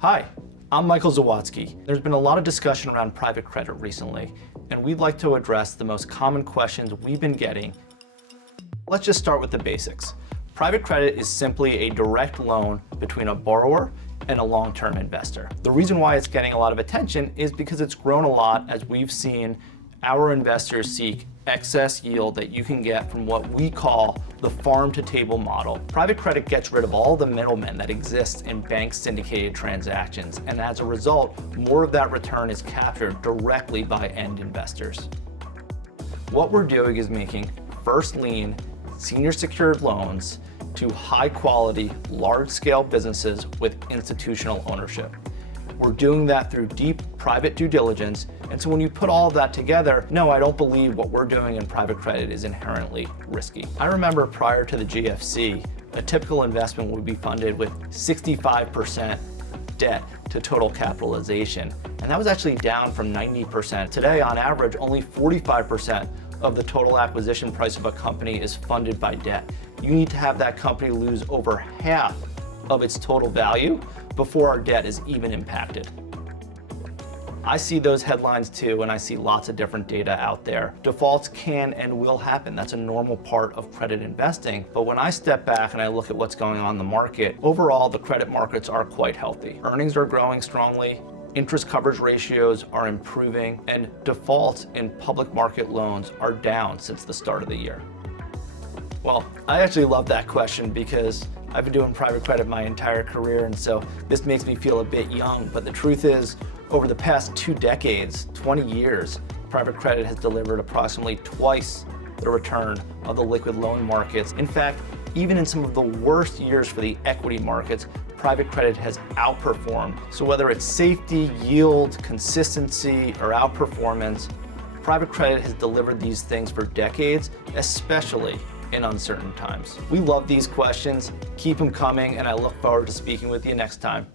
Hi, I'm Michael Zawadzki. There's been a lot of discussion around private credit recently, and we'd like to address the most common questions we've been getting. Let's just start with the basics. Private credit is simply a direct loan between a borrower and a long-term investor. The reason why it's getting a lot of attention is because it's grown a lot as we've seen our investors seek excess yield that you can get from what we call the farm-to-table model. Private credit gets rid of all the middlemen that exist in bank syndicated transactions, and as a result, more of that return is captured directly by end investors. What we're doing is making first lien, senior secured loans to high-quality, large-scale businesses with institutional ownership. We're doing that through deep private due diligence, and so when you put all of that together, no, I don't believe what we're doing in private credit is inherently risky. I remember prior to the GFC, a typical investment would be funded with 65% debt to total capitalization, and that was actually down from 90%. Today, on average, only 45% of the total acquisition price of a company is funded by debt. You need to have that company lose over half of its total value before our debt is even impacted. I see those headlines too, and I see lots of different data out there. Defaults can and will happen. That's a normal part of credit investing. But when I step back and I look at what's going on in the market, overall, the credit markets are quite healthy. Earnings are growing strongly. Interest coverage ratios are improving, and defaults in public market loans are down since the start of the year. Well, I actually love that question because I've been doing private credit my entire career, and so this makes me feel a bit young, but the truth is, over the past 2 decades, 20 years, private credit has delivered approximately twice the return of the liquid loan markets. In fact, even in some of the worst years for the equity markets, private credit has outperformed. So whether it's safety, yield, consistency, or outperformance, private credit has delivered these things for decades, especially in uncertain times. We love these questions. Keep them coming, and I look forward to speaking with you next time.